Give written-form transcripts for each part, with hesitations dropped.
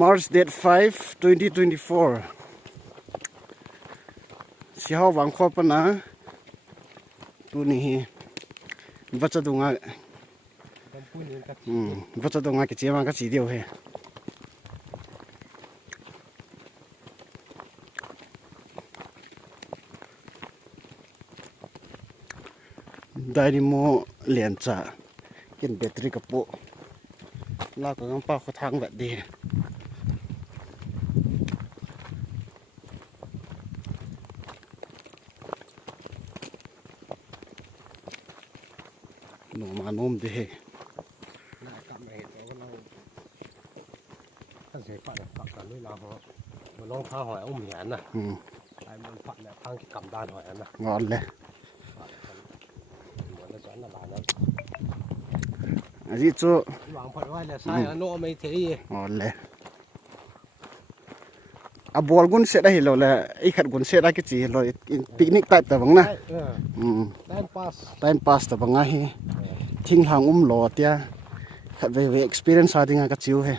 March date 5 2024 si hao wang kho pa na tu ni bacha dunga bacha dunga ke chema ka chi dio he Dynamo lian cha kin battery ka po la ko ngam pa kho thang ba di no ma nom de heน่ากับไม่เห็นเราก็เราถ้าเสียปัดปักกันด้วยเรามันลองข้าวหอยอุ้มเหียนนะไอ้มันปัดเนี่ยพังที่กำด้านหอยนะงอนเลยเหมือนจะสอนอะไรนะอันนี้จูวางผัดไว้เลยใช่โน้ไม่เที่ยงอนเลยอ่ะบอลกุนเสร็จได้เหรอเลยไอ้ขัดกุนเสร็จได้กี่จีเลยปิกนิกไต่แต่บังนะtime pass แต่บังไงทิ้งทางหล่อเตี้ยขัดเว experience อะไรงั้นก็ชิวเฮ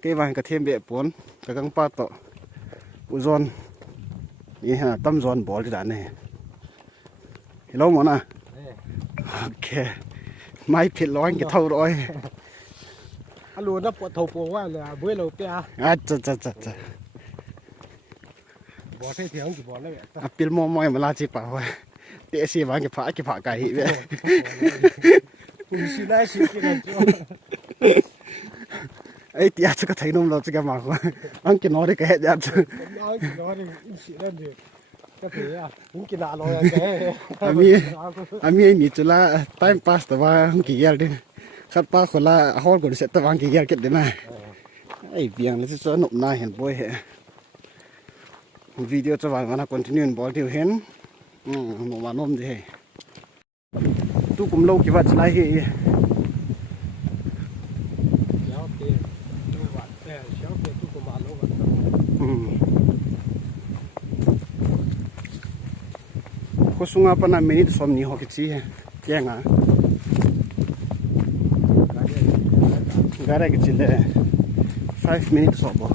เกี่ยวกับเทียมเบียปนกับกังป้าต่ออุจอนนี่ฮะตั้มจอนบอลที่ด่านนี่เห็นแล้วมั้งนะโอเคไม่ผิดร้อยกี่เท่าร้อยฮัลโหลนับปวดท้องปวดว่าเลยเบื่อเราเปียจ้าบอลเที่ยงกี่บอลแล้วอ่ะปิลมอมอยมาลาจีป่าวเตะสีวางกี่ผาไก่เว้ยคุณสิได้สิกี่กันจ้ะไอ้เตี้ยจะก็ไถนมเราจะกันมาว่าอังกินน้อยได้แก่ยัดอังกินน้อยได้สิได้ดิก็เพียอังกินอะไรลอยแกอันมีนี่จุละ time pass แต่ว่าอังกี่ยัดดิขัดป้าคนละฮอลกุนเสร็จแต่ว่าอังกี่ยัดเก็บได้ไหมไอ้เบียงแล้วจะสนุกน่าเห็นบ่อยเหรอวิดีโอจะวางวันนั้น continue บอลที่เห็นหนูมานมดิตู้กุมโลกี่วัดจะไล่เฮko sunga pa na minute som ni hokichi kenga gara gichile 5 minutes sobo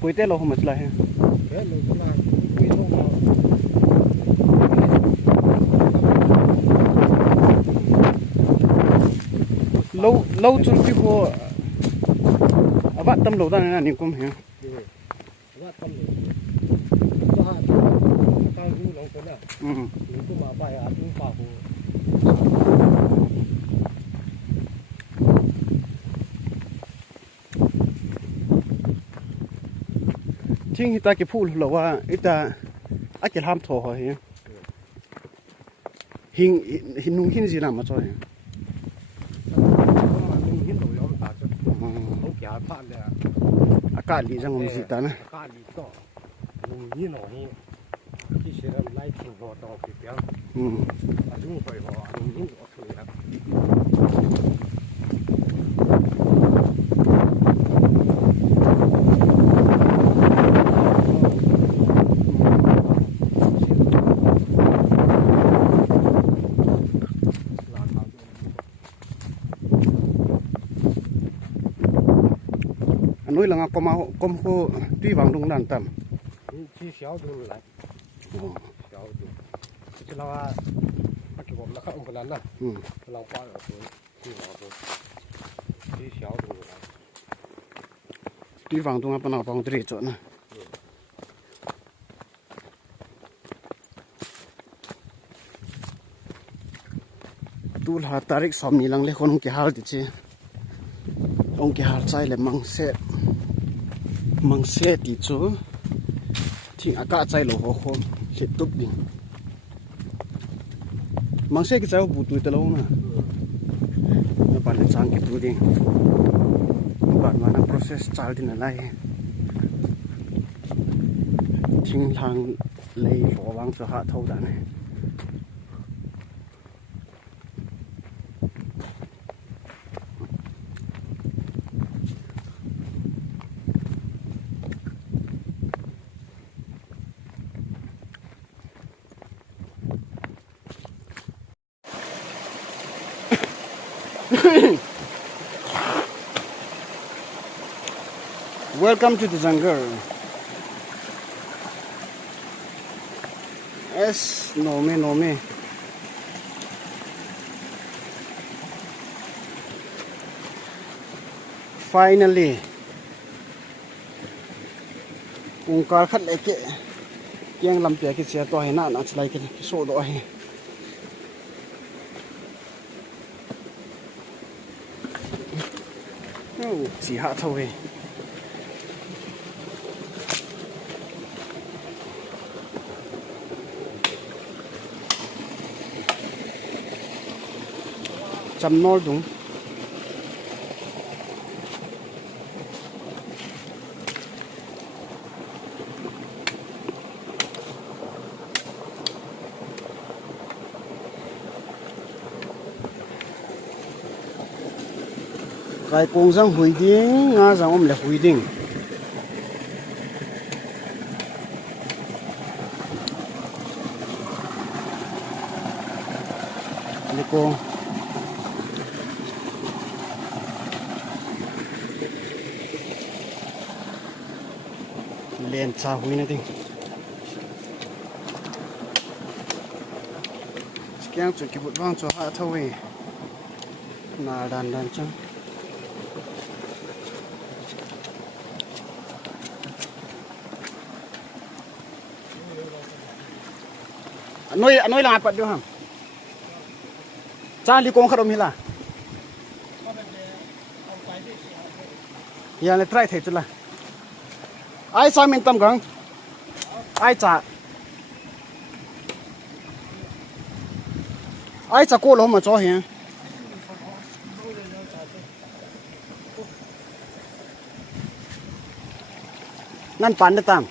koite lo humachla hai lâu chung cái hồ vắt tâm lâu ta này là niềm công hiểu vắt tâm lâu tao du lâuคนอ่ะnhững cái mà bài à chúng bảo hồ chính người ta cái phụ làว่าngười ta ai cái ham thổ hỏi hình nung hình gì làm mà choอากาศดีจังผมสิตานะอากาศดีต่อลุงนี่หน่อยที่เชื่อมไล่ถึงหัวต่อปีเปียงลุงไปหัวลุงนี่โอเคครับนุ้ยหลังก็มาก้มโคที่วางตรงนั้นต่ำที่เสียวดูไหลเสียวดูจะเราว่าเก็บผมแล้วก็อุ้มคนนั้นนะเราป้อนเอาตัวที่เราตัวที่เสียวดูไหลที่วางตรงนั้นเป็นเอาปองตรีจดนะดูหาตาริกสอมนี่หลังเล็กคนองค์หาดิเจองค์หาใจเลยมังเสติจูที่อากาศใจหลวงโคมเสตุบดิมังเสกิใจว่าบุตรตะลงนะบ้านจางกิตุดิบ้านมัน process จาร์ดินอะไรทิ้งทางเลยหัววางจะหาเท่าดัน Welcome to the jungle. Yes, no me, no me. Finally, car khát lại cái kiêng làm việc cái xe to hay nã lại cái số đó hay. Chỉ hạ thôi. Chăm nôi đúng. Cái công răng hủy đinh, ngã răng ôm lại hủy đinh. Đây cô. Lên xa hủy này đi. Sekian cuci kibut bang cuci hak tahu na dan cang. Anoi lang apat dia ham. Cang li kong kharom hila. Ya le try thei chula. Ai sa min tam gang. Ai cha. Ai cha ko lo ma cho hian. Nan pan de tam.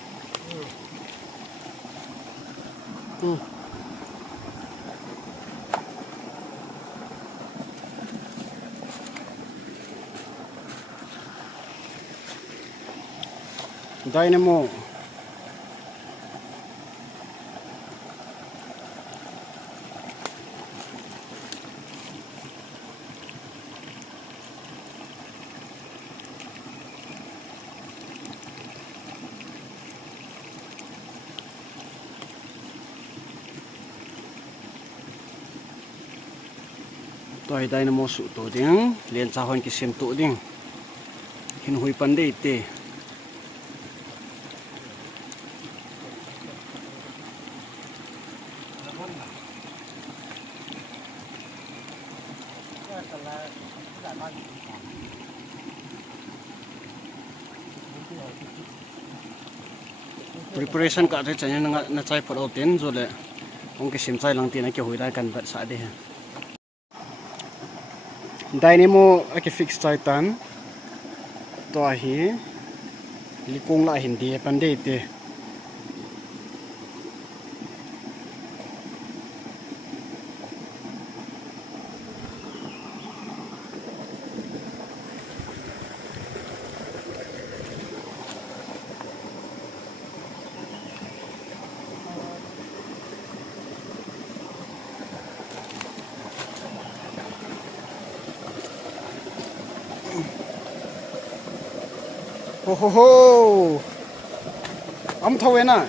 Dynamo. Tôi dynamo su to ding, lian sa hon ki sem to ding. Hin hui pan de te. Preparation ka re chanya na chai photo ten zo le ong ke sim chai lang tin ke hui lai kan bat sa de dynamo ke fix chai tan to hi likong la hindi pan de te ho ho ho am thâu na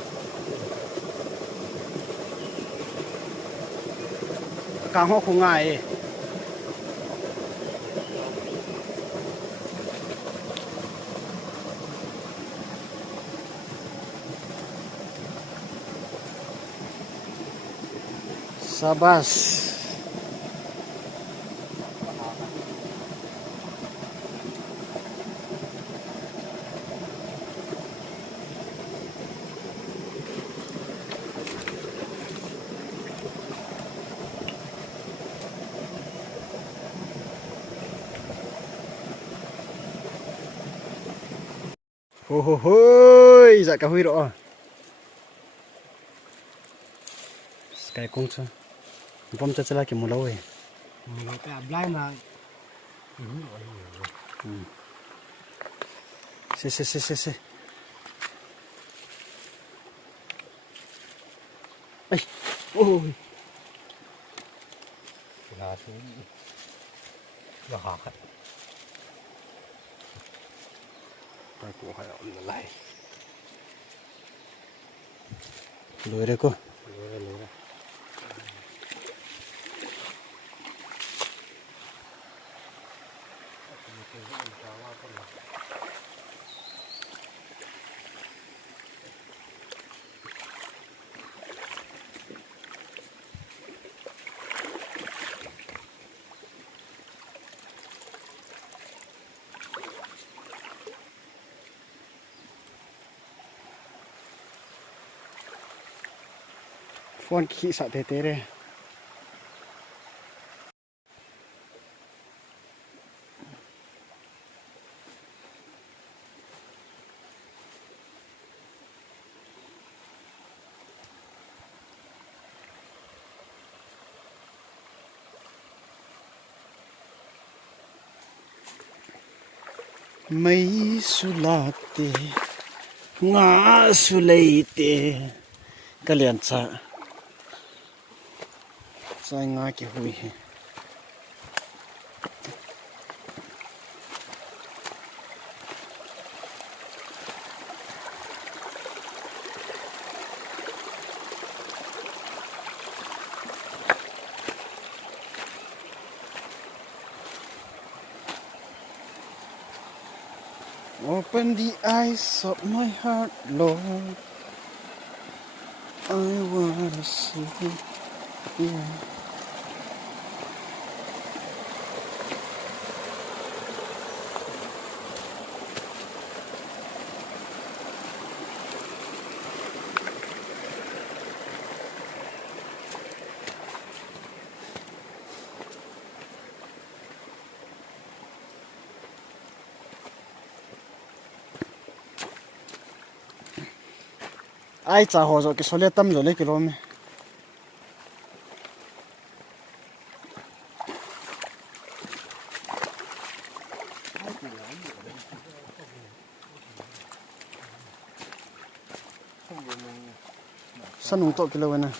cả họ không ngại sabas ho ho hoi dạ cả huy rõ cái công chưa vòng cho lại cái mù lâu ấy cái blind là se ấy ôi là xuống 要好看。外国还要来，เลยเลยก็ 来了。ฟอนขี้สะเตเตเลยไม่สุลาเตงาสุเลยเตก็เลียนซะใส่งาเกี่ยวหุยOpen the eyes of my heart, Lord. I wanna see you. Ai chả hồ rồi cái số liệu tâm rồi lấy cái lô mẹ sân nung to cái lô này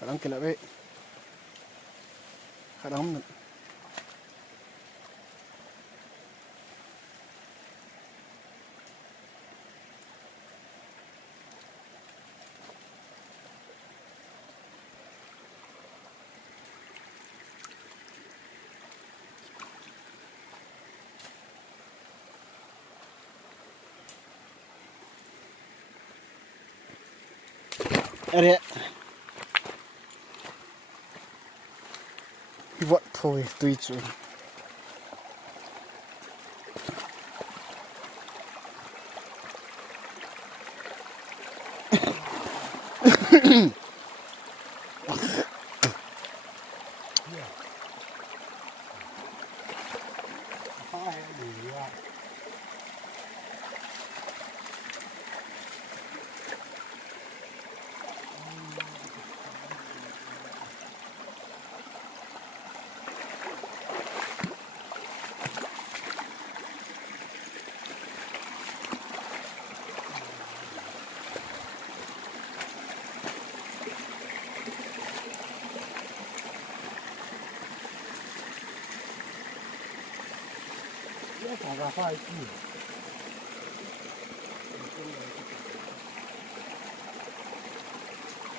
kadang kila be kadang nè Ere vợ thôi tùy chú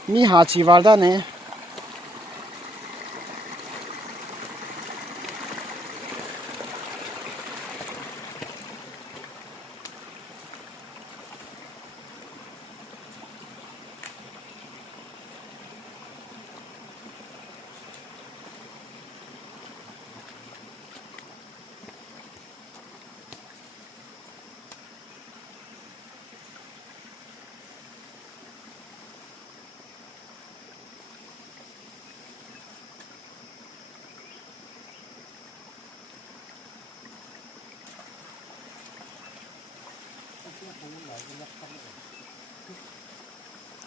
mi hà chỉ vào đó nè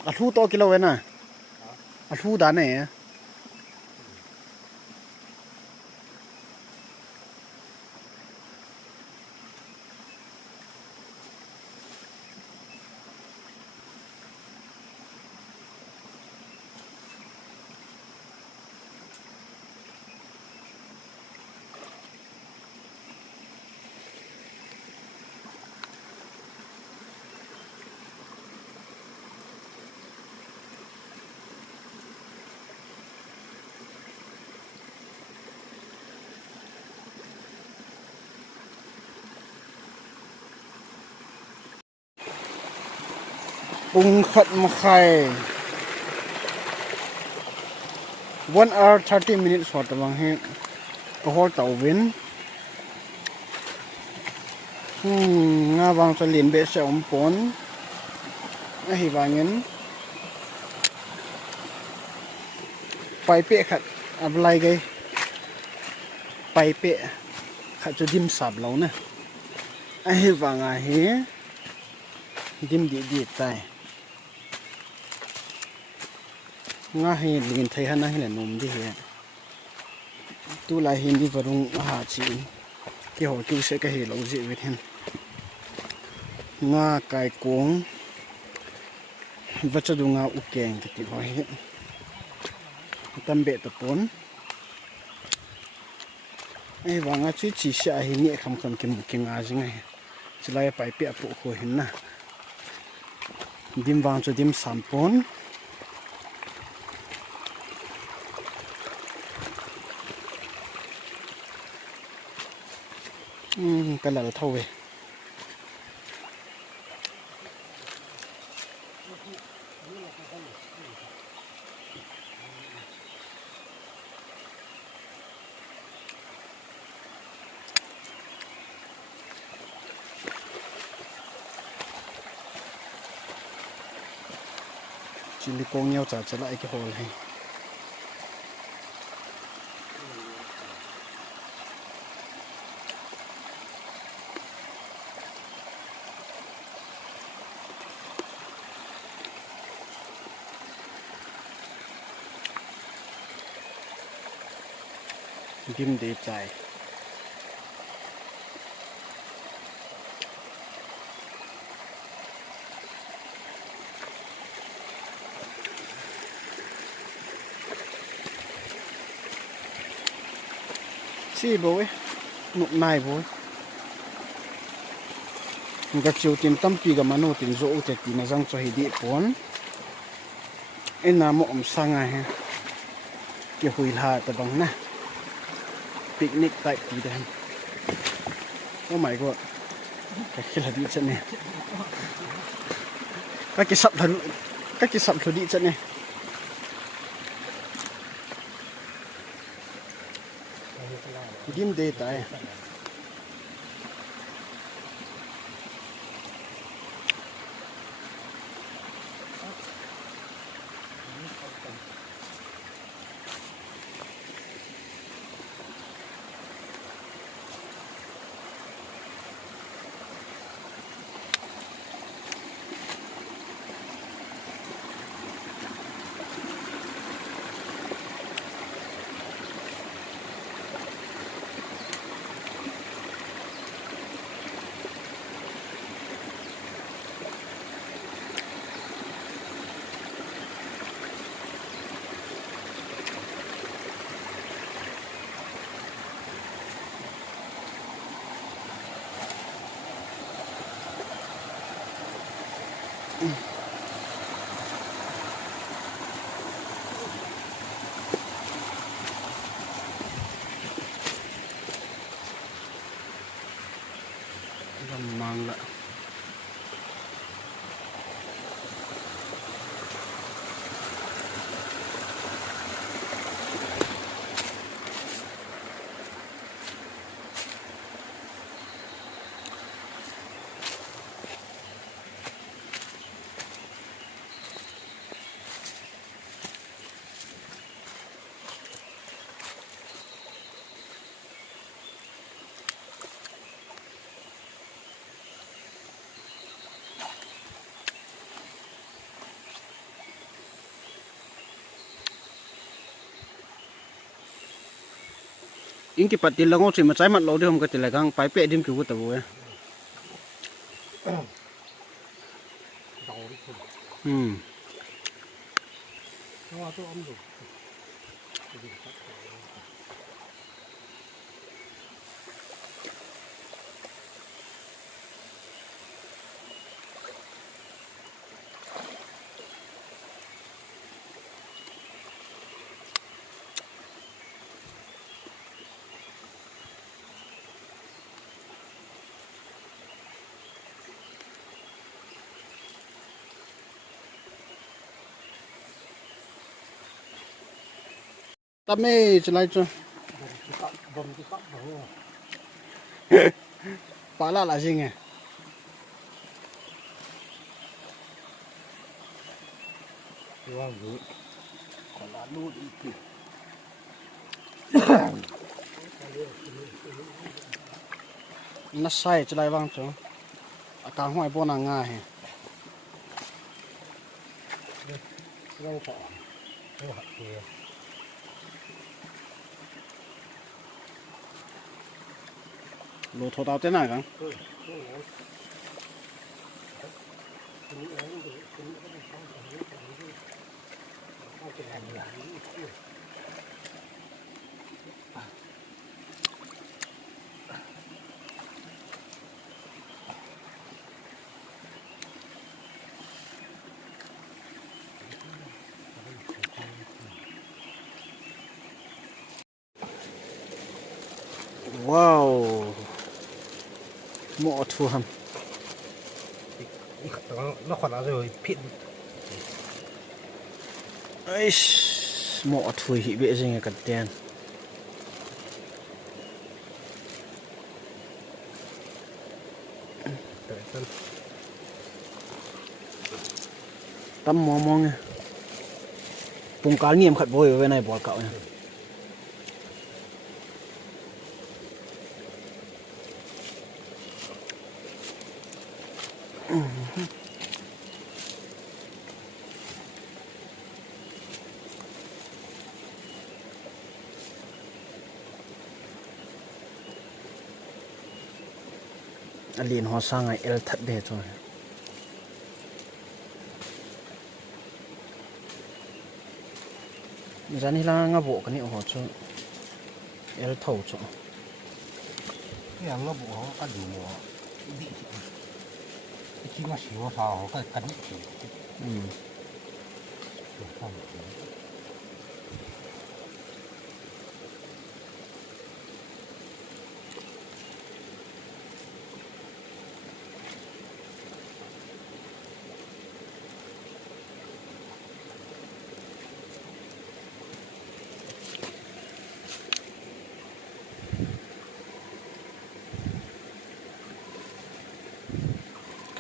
à thu to kilo vậy nè à thu đá này ปุงขัดมะไข่ 1 hour 30 minutes หอดตะวังเฮก็หอดเต่าเว้นงาบางสลินเบสอมปนไอ้บางเงินไปเปะขัดอะไรไงไปเปะขัดจะดิมสับเรานะไอ้บางอาเฮดิมดีใจงาเฮลินไทยฮันนะเฮลนมดีเฮตัวลายเฮนี่วรุงหาจีเกี่ยวกับเสกเฮเราจีเวทเฮงาไก่กงวัชดุงาอุเกงติบอยเฮตั้มเบตปนไอ้วางอาชีพชีชาเฮนี่คำเก็บงาจริงไงจะไล่ไปเปียปุโคเห็นนะดิมวางจะดิมสามปนกันละเท่าเว้จิลิโกงเงียวจะไล่กี่โหลให้ดิมดีใจซี่โบ้ยหนุกนายโบ้ยมันก็เชียวตินตั้มปีกับมันโนตินโจอุตตินะจังจะให้ดีปนไอ้น้ำมันสังไงฮะเกี่ยวหุยลาแต่บางนะปิกนิกใต้ปีเดิมโอ้ my god ก็คิดละดีจังเนี่ยก็คิดสับทะลุก็คิดสับทะลุดีจังเนี่ยดิมเดย์ตายลำมังละอิงกิปัดติลงเอาสิมาใช้มัดเราเดี๋ยวผมก็ติละกังไปเปะดิมคิวตะบัวตัวอมดุ tắm mê chỉ lại cho bầm cái cắp vào bà là gì nghe vâng đúng còn là luôn đi nó sai chỉ lại vang cho cả hoài bò nàng nga hè rau cỏ rau hạt thì lô thô tao thế này không wow mọ thua hầm nó khoản là rồi phiện ấy mọ thua hị bệ gì nghe cật tiền tắm mò mò nghe vùng cá nghiêm khát vôi ở bên này bỏ cậu nha liền họ sang ngày el thật đẹp rồi giờ này là ngã bộ cái này họ cho el thầu cho cái hàng nó bộ ăn đủ mùa đi chỉ mà xíu sao cái cắn chỉ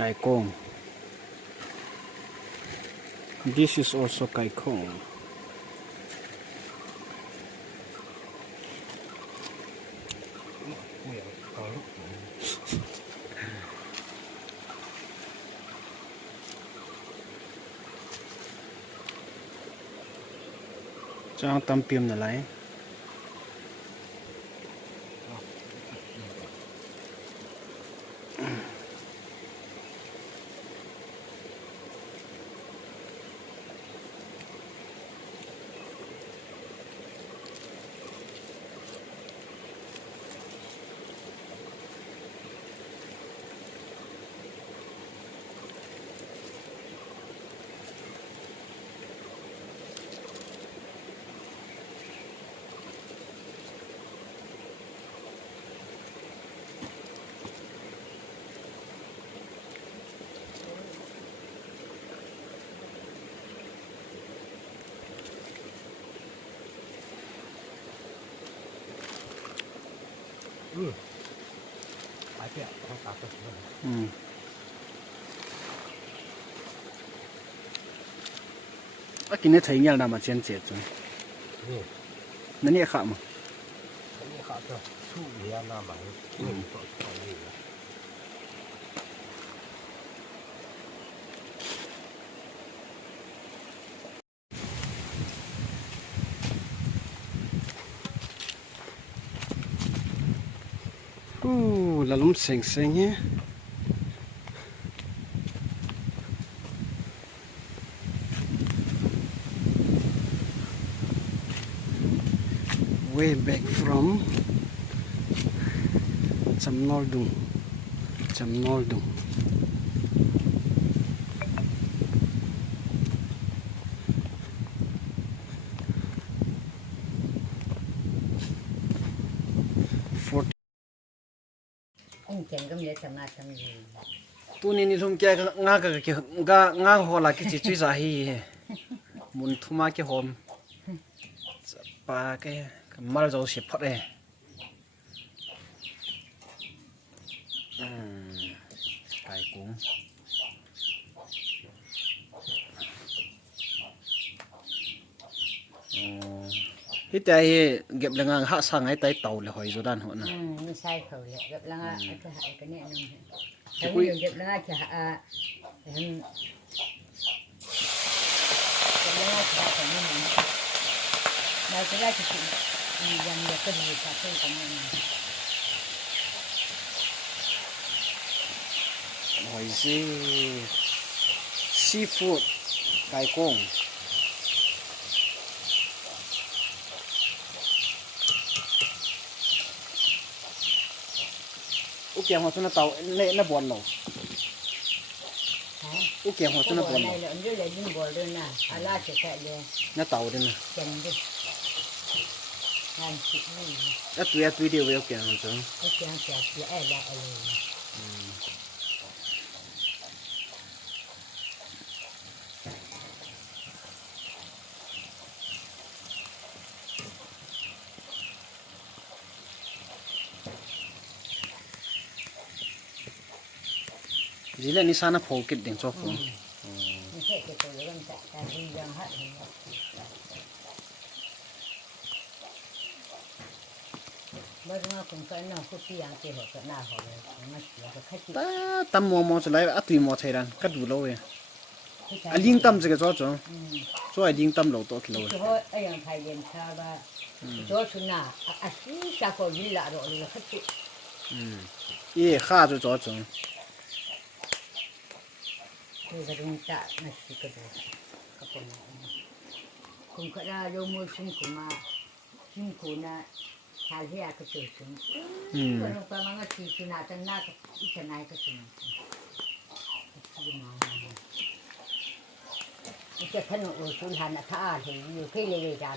Kai Kong. This is also Kai Kong. Trang tâm piêm là lấy. phải kẹo không tạt được cái này thấy nhau nào mà trên chết rồi nó nhẹ khạm mà cái khác cho su gì ăn mà cái này có gì là lắm xinh xinh nhé way back from Chamnoldung. ông chàng cái gì thằng nào thằng gì tu ni thum kia nga ho la ki chi chui za hi mun thuma ki hom pa cái mal dầu xếp phật đây cải cũng hít tay ghép là ngang hạ sang ấy tay tàu là hỏi rồi đàn họ nèไม่ใช่เขาเลยแบบละง่ะจะหายกันเนี่ยนึงแต่ไม่ยอมแบบละง่ะจะหาเห็นแบบละง่ะจะแต่ไม่เหมือนเราจะได้จะกินยังเดียวก็ดีกว่าเพื่อนกันเนี่ย hỏi gì seafood cải cũng úc kèm họ cho nó tàu lệ nó buồn lẩu úc kèm họ cho nó buồn lẩu này là ông lấy những bò đơn nè ala sẽ chạy lên nó tàu đây nè chân đi làm chuyện gì á tùy điều về úc kèm họ cho cái chuyện sẽ chỉ ai là ai gì là nisana phô kịch đỉnh cho phôไม่ใช่จะตัวกันแต่การที่ยังหัดเห็นเมื่อมาคุณก็น้องผู้ที่ยังเกี่ยวกับหน้าเขาเลยมาเสียกับใครที่ ta tâm mò cho lại á tùy mò thay đàn cắt đủ lâu vậy à liên tâm cái cho ai liên tâm lâu to kilo เพราะไอ้ยังไทยเรียนชาบ้าตัวชุนน่ะอาชีพชาวคนยิ่งละเราเลยเขาติด ye kha cho คือการุณตาไม่สิกระโดดก็เป็นคุณก็ได้ยกมือชิมขุมาชิมขุนะชาเฮียก็เจอชิมคนลงไปมันก็ชีชุนาตั้งหน้ากับอีกนายก็ชิมชิมมาอีกขนมอุชุนหันท่าเห็นอยู่ที่เลยจ้า